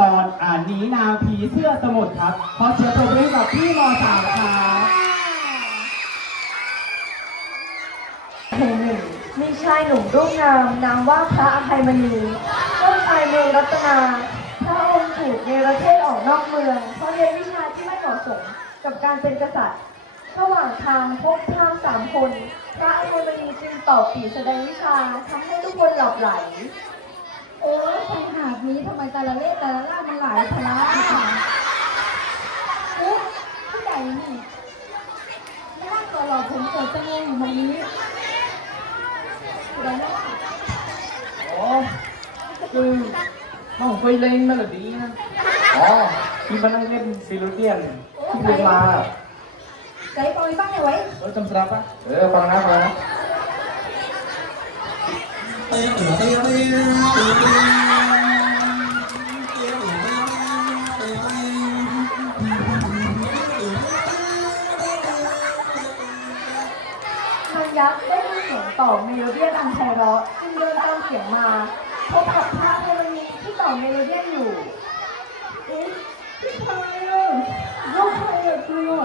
ตอนอ่านหนีนางผีเสื้อสมุทรครับ ขอเสียงปรบมือกับพี่มสามครับแห่งหนึ่งมีชายหนุ่มรูปงามนามว่าพระอภัยมณีเจ้าชายเมืองรัตนา พระองค์ถูกเนรเทศออกนอกเมือง เพราะเรียนวิชาที่ไม่เหมาะสมกับการเป็นกษัตริย์ระหว่างทางพบพราหมณ์สามคน พระอภัยมณีจึงเป่าปีแสดงวิชาทำให้ทุกคนหลับไหล โอ้ยชายหาดนี้ทำไมแต่ละเล่แต่ละล่ามันหลายพละเอ๊ะผู้ใหญ่นี่ไม่น่าตัวหรอกผมเกิดจะงงอยู่ตรงนี้ผู้ใดเนาะอ๋อคือน้องเคยเล่นเมโลดี้นะอ๋อที่มันนั่งเล่นซิลูเดียนที่เรียนมาใจปล่อยบ้างเลยไว้เออจำสลับปะเออฟังนะฟังนะ นางยักษ์ได้ยินเสียงต่อเมโลเดียนอันไพเราะจึงเดินตามเสียงมาพบกับพระอภัยมณีที่ต่อเมโลเดียนอยู่เอ๊ะพี่ชายอะลูกชายอะกลัว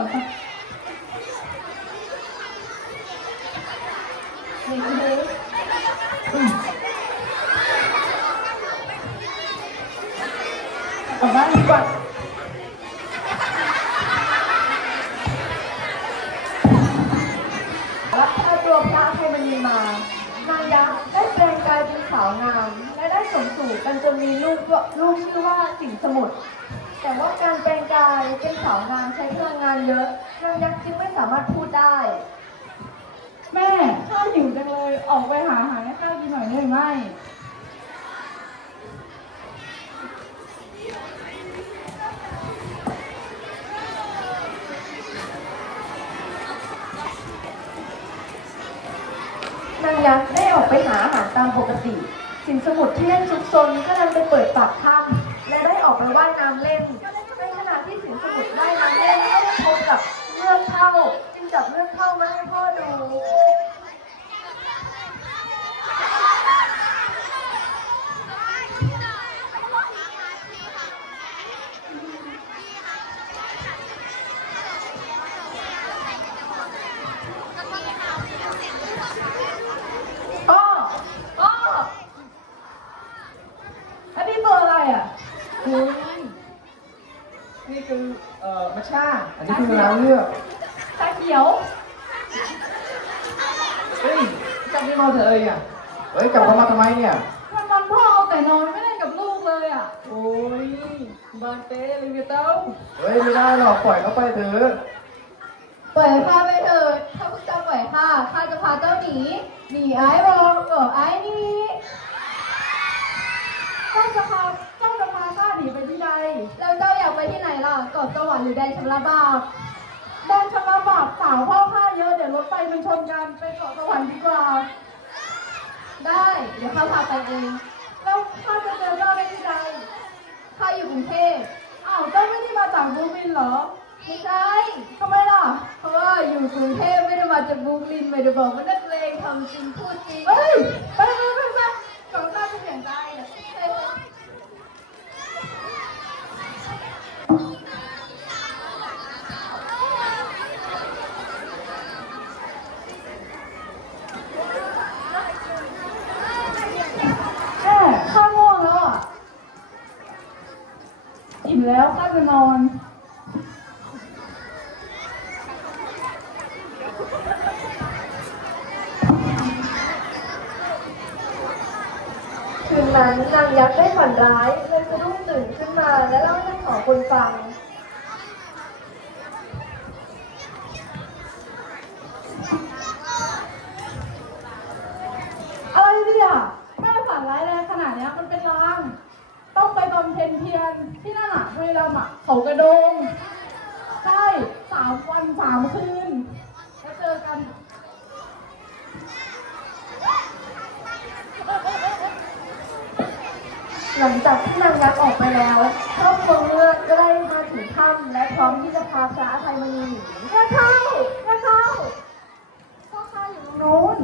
ในเฮ้ย กลับบ้านดีกว่ารับพาตัวพระอภัยมณีมา นางยักษ์ได้แปลงกายเป็นสาวงาม และได้สมสู่กันจนมีลูกว่าลูกชื่อว่าสิงสมุทรแต่ว่าการแปลงกายเป็นสาวงามใช้พลังงานเยอะ นางยักษ์จึงไม่สามารถพูดได้ แม่ข้าหิวจังเลย ออกไปหาอาหารให้ข้ากินหน่อยได้ไหม นางยักษ์ได้ออกไปหามปกติ สินสมุทรที่เล่นซุกซนก็ดันไปเปิดปากถ้ำและได้ออกไปว่ายน้ำเล่น ในขณะที่สินสมุทรได้น้ำเล่นก็ได้พบกับเลือกเข้าจึงจับเลือกเข้ามาให้พ่อดู ก็ก็อันนี้ตัวอะไรอะ โอ้ยนี่คือเอ่อมัชชาอั นนี้คือน้ำเลือกชาเขียวเฮ้ยจับนี่มาเถอะเอ้ยอะเฮ้ยจับเขามาทำไมเนี่ยมันวันพ่อเอาแต่นอนไม่ได้กับลูกเลยอะ โอ้ยบานเต้เลยเวียเต้าเฮ้ยไม่ได้หรอกปล่อยเขาไปเถอะปล่อยข้าไปเถิดถ้าพวกเจ้าปล่อยข้าข้าจะพาเจ้าหนี หนีไอ้วองเออไอ้นี่เจ้าจะพา เจ้าจะพาข้าหนีไปที่ใด แล้วเจ้าอยากไปที่ไหนล่ะเกาะสวรรค์หรือแดนชลบาปแดนชลบาปสาวพ่อข้าเยอะเดี๋ยวรถไฟมันชนกันไปเกาะสวรรค์ดีกว่า ได้ เดี๋ยวข้าพาไปเองแล้วข้าจะเจอเจ้าได้ที่ใดข้าอยู่กรุงเทพอ้าวเจ้าไม่ได้มาจากบรูคลินเหรอไม่ใช่ทำไมล่ะ เพราะว่าอยู่กรุงเทพไม่ได้มาจากบรูคลินไม่ได้บอกว่านักเลงทำจริงพูดจริงเฮ้ยไปไปไปไปก่อนข้าจะเปลี่ยนใจอะไปเถอะ แม่ข้าง่วงแล้วอะ อิ่มแล้วข้าจะนอน คื นั้นนางยักษ์ได้ฝันร้ายเลยสะดุ้งตื่นขึ้นมาและเล่าให้ทั้งสองคนฟัง อะไรเนี่ยแม่ฝันร้ายแรงขนาดเนี้ยมันเป็นลาง ต้องไปบำเพ็ญเพียรที่นั่นอะบุรีรัมย์อะเขากระโดง ใช่สามวันสามคืน แล้วเจอกัน หลังจากที่นางยักษ์ออกไปแล้วครอบครัวเลือดก็ได้มาถึงถ้ำและพร้อมที่จะพาพระอภัยมณีหนีแม่เข้าแม่เข้าพ่อข้าอยู่ตรงนู้น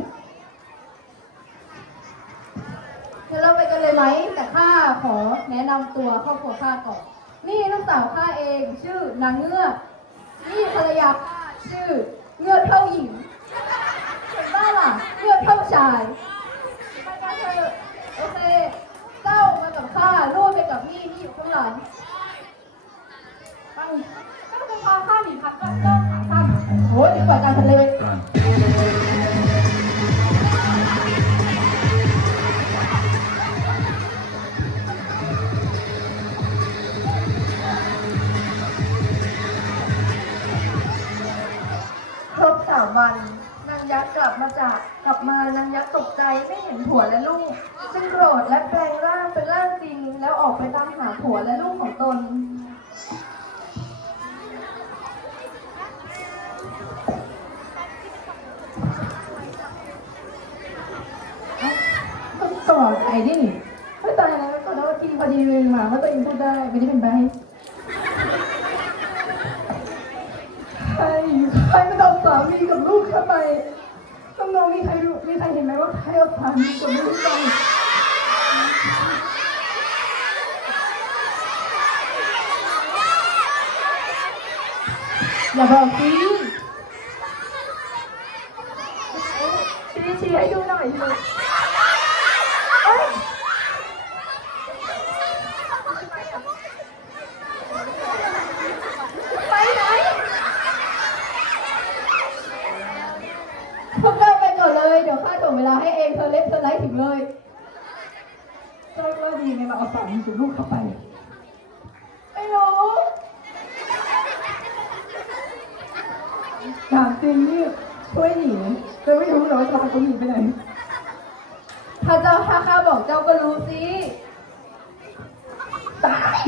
งั้นเราไปกันเลยไหม แต่ข้าขอแนะนำตัวครอบครัวข้าก่อน นี่ลูกสาวข้าเองชื่อนางเงือกนี่ภรรยาข้าชื่อเงือกเท่าหญิงเห็นบ้าล่ะเงือกเท่าชายไปกันเถอะโอเค เจ้ามากับข้าลูดไป กับนี่นี่อยู่ข้างหลังไปเจ้าจะพาข้าหนีพัดก็เจ้าขาข้าโอ้ยดีกว่าการทะเลครบสามวันนางยักษ์กลับมาจากกลับมานางยักษ์ตกใจไม่เห็นผัวและลูกจึงโกรธและแปลงร่าง เป็นร่างจริง แล้วออกไปตามหาผัวและลูกของตนสว่างไอ้นี่ไม่ตายแล้วตอนนั้นว่ากินพอดีเลยมาว่าตัวเองพูดได้ไม่ได้เป็นใบใครใครม่เอาสามีกับลูกทำไมน้องมีใครรู้มีใครเห็นไหมว่าใครเอาสามีกับลูกไป อย่าบอกสิชี้ชี้ให้ดูหน่อยเลยไปไหนพวกเจ้าไปก่อนเลย เดี๋ยวข้าถ่วงเวลาให้เองเธอเล็กเธอไล่ถึงเลยเจ้าก็ดีไงเราเอาสามีกับลูกเข้าไป ไม่รู้ ถามจริงนี่ช่วยหนีจะไม่รู้เหรอว่าจะพาเขาหนีไปไหนถ้าเจ้าถ้าข้าบอกเจ้าก็รู้สิตาย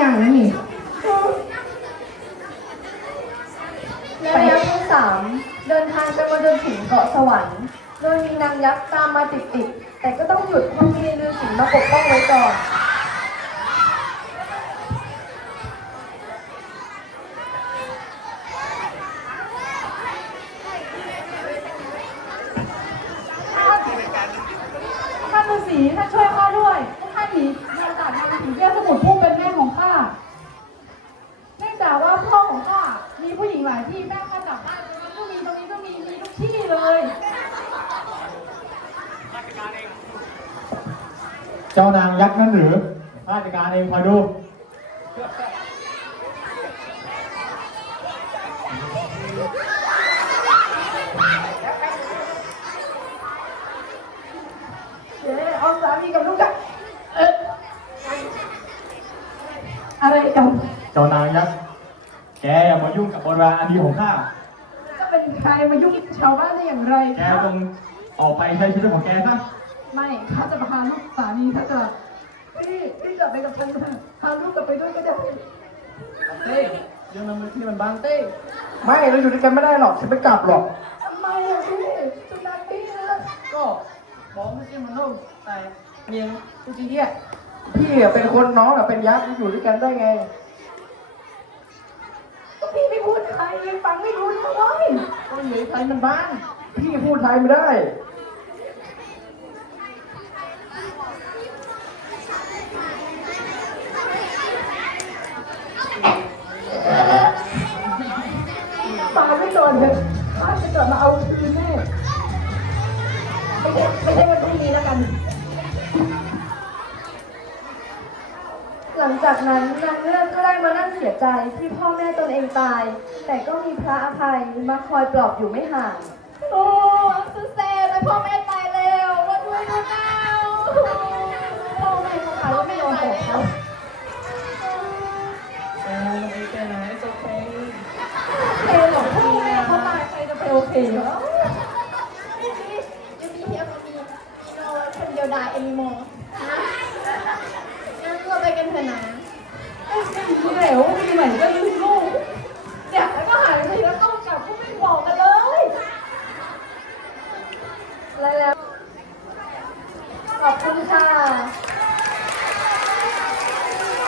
ยังนี่นางยักษ์ทั้งสามเดินทางกันมาจนถึงเกาะสวรรค์ โดยมีนางยักษ์ตามมาติดๆแต่ก็ต้องหยุดเพราะมีฤาษีมาปกป้องไว้ก่อน ท่านฤาษีท่านช่วยข้าด้วยให้ข้าหนีมาจากนางฤาษีแก้วสมุทรผู้เป็นแม่ของข้า เนื่องจากว่าพ่อของข้า มีผู้หญิงหลายที่แม่ข้าจับได้ตรงนี้ก็มีตรงนี้ก็มีมีทุกที่เลยเจ้านางยักษ์นั่นหรือราชการเองคอยดูเจ๊เอาสามีกับลูกกันเอ๊ะอะไรกัน เจ้านางยักษ์ แกอย่า มายุ่งกับบริวารอันดีของข้าจะเป็นใครมายุ่งกับชาวบ้านได้อย่างไรแกจงออกไปใช้ชีวิตของแกซะไม่ข้าจะพาลูกสามีถ้าเกิดพี่พี่กลับไปกับฉันเถอะพาลูกกลับไปด้วยก็ได้เต้ยังมันที่มันบางเต้ไม่เราอยู่ด้วยกันไม่ได้หรอกฉันไม่กลับหรอก ทำไมอะพี่สุนัขพี่นะก็บอกไม่ใช่มันโลกแต่เมียจริงๆเนี่ยพี่อะเป็นคนน้องอะเป็นยักษ์อยู่ด้วยกันได้ไง ก็พี่ ไม่พูดไทยฟังไม่รู้เรื่องเลยก็อยู่ไทยมันบ้านพี่พูดไทยไม่ได้ตายไม่ก่อนเถอะข้าจะกลับมาเอาคืนแน่ไม่ใช่ไม่ใช่วันพรุ่งนี้แล้วกัน หลังจากนั้นนางเงือกก็ ได้มานั่งเสียใจที่พ่อแม่ตนเองตาย แต่ก็มีพระอภัยมาคอยปลอบอยู่ไม่ห่าง โอ้สุดแซ่บพ่อแม่ตายแล้วมาด้วยดูเก้าพ่อแม่เขาตายแล้วไม่ยอมบอกเขาโอ้ไม่เป็นไรโอเคเพลหรอกพ่อแม่เขาตายใครจะไปโอเคเหรอจะมีเฮียคนนี้เราคนเดียวดายเอนิโมงั้นเราไปกันเถอะนะ เหลวมีเหมืนก็ยืนลูกแจกแล้วก็หายไปแล้วก็กลับก็ไม่บอกกันเลยอะไแล้วขอบคุณค่ะ